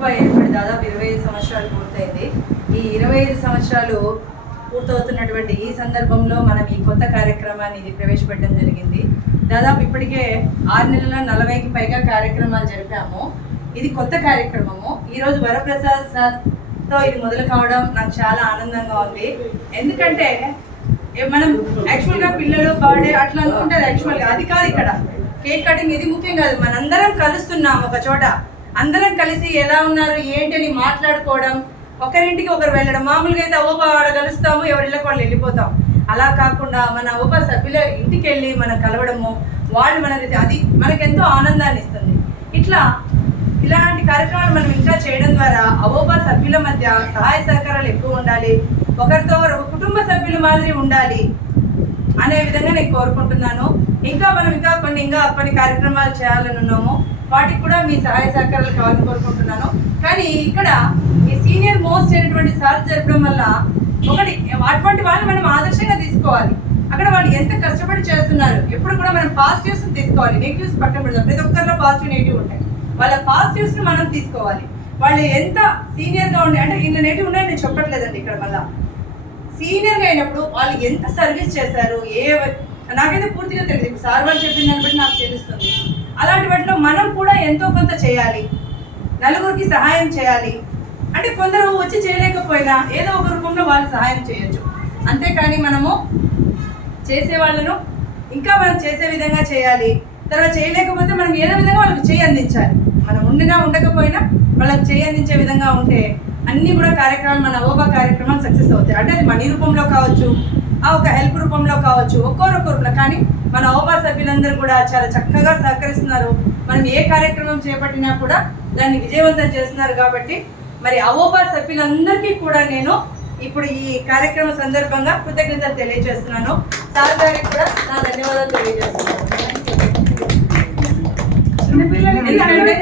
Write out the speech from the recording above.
అవోబా ఏర్పడి దాదాపు 25 సంవత్సరాలు పూర్తయింది. ఈ 25 సంవత్సరాలు పూర్తవుతున్నటువంటి ఈ సందర్భంలో మనం ఈ కొత్త కార్యక్రమాన్ని ఇది ప్రవేశపెట్టడం జరిగింది. దాదాపు ఇప్పటికే 6 నెలల 40కి పైగా కార్యక్రమాలు జరిపాము. ఇది కొత్త కార్యక్రమము. ఈరోజు వరప్రసాద్ సార్తో ఇది మొదలు కావడం నాకు చాలా ఆనందంగా ఉంది. ఎందుకంటే మనం యాక్చువల్గా పిల్లలు బర్త్డే అట్లా అనుకుంటారు, యాక్చువల్గా అది కాదు. ఇక్కడ కేక్ కటింగ్ ఇది ముఖ్యం కాదు. మనందరం కలుస్తున్నాం ఒక చోట, అందరం కలిసి ఎలా ఉన్నారు ఏంటి అని మాట్లాడుకోవడం, ఒకరింటికి ఒకరు వెళ్ళడం. మామూలుగా అయితే అవోబా ఆడ కలుస్తాము, ఎవరిళ్ళకి వాళ్ళు వెళ్ళిపోతాం. అలా కాకుండా మన అవోబా సభ్యుల ఇంటికి వెళ్ళి మనం కలవడము, వాళ్ళు మనకి అది మనకెంతో ఆనందాన్ని ఇస్తుంది. ఇలాంటి కార్యక్రమాలు మనం ఇంకా చేయడం ద్వారా అవోబా సభ్యుల మధ్య సహాయ సహకారాలు ఎక్కువ ఉండాలి, ఒకరితో ఒక కుటుంబ సభ్యుల మాదిరి ఉండాలి అనే విధంగా నేను కోరుకుంటున్నాను. మనం కొన్ని కార్యక్రమాలు చేయాలని ఉన్నాము. వాటికి కూడా మీ సహాయ సహకారాలు కావాలని కోరుకుంటున్నాను. కానీ ఇక్కడ ఈ సీనియర్ మోస్ట్ అయినటువంటి సార్ జరపడం వల్ల అటువంటి వాళ్ళు మనం ఆదర్శంగా తీసుకోవాలి. అక్కడ వాళ్ళు ఎంత కష్టపడి చేస్తున్నారు, ఎప్పుడు కూడా మనం పాజిటివ్స్ తీసుకోవాలి, నెగిటివ్స్ పక్కన పెడదాం. ప్రతి ఒక్కరిలో పాజిటివ్ నెగిటివ్ ఉంటాయి. వాళ్ళ పాజిటివ్స్ మనం తీసుకోవాలి. వాళ్ళు ఎంత సీనియర్గా ఉండే, అంటే ఇన్ని నెగిటివ్ ఉన్నాయని నేను చెప్పట్లేదండి. ఇక్కడ మళ్ళీ సీనియర్గా అయినప్పుడు వాళ్ళు ఎంత సర్వీస్ చేశారు నాకైతే పూర్తిగా తెలియదు. సార్ వాళ్ళు చెప్పిన దాన్ని బట్టి నాకు తెలుస్తుంది. అలాంటి వాటిలో మనం కూడా ఎంతో కొంత చేయాలి, నలుగురికి సహాయం చేయాలి. అంటే కొందరు వచ్చి చేయలేకపోయినా ఏదో ఒక రూపంలో వాళ్ళు సహాయం చేయొచ్చు. అంతేకాని మనము చేసే వాళ్ళను ఇంకా మనం చేసే విధంగా చేయాలి. తర్వాత చేయలేకపోతే మనం ఏదో విధంగా వాళ్ళకి చేయి అందించాలి. మనం ఉండినా ఉండకపోయినా వాళ్ళకి చేయి అందించే విధంగా ఉంటే అన్నీ కూడా కార్యక్రమాలు, మన అవోబా కార్యక్రమాలు సక్సెస్ అవుతాయి. అంటే అది మనీ రూపంలో కావచ్చు, ఒక హెల్ప్ రూపంలో కావచ్చు, ఒక్కొక్కరు. కానీ మన అవోబా సభ్యులందరూ కూడా చాలా చక్కగా సహకరిస్తున్నారు. మనం ఏ కార్యక్రమం చేపట్టినా కూడా దాన్ని విజయవంతం చేస్తున్నారు. కాబట్టి మరి అవోబా సభ్యులందరికీ కూడా నేను ఇప్పుడు ఈ కార్యక్రమం సందర్భంగా కృతజ్ఞతలు తెలియజేస్తున్నాను. సార్ గారికి కూడా నా ధన్యవాదాలు తెలియజేస్తున్నాను. ఎందుకంటే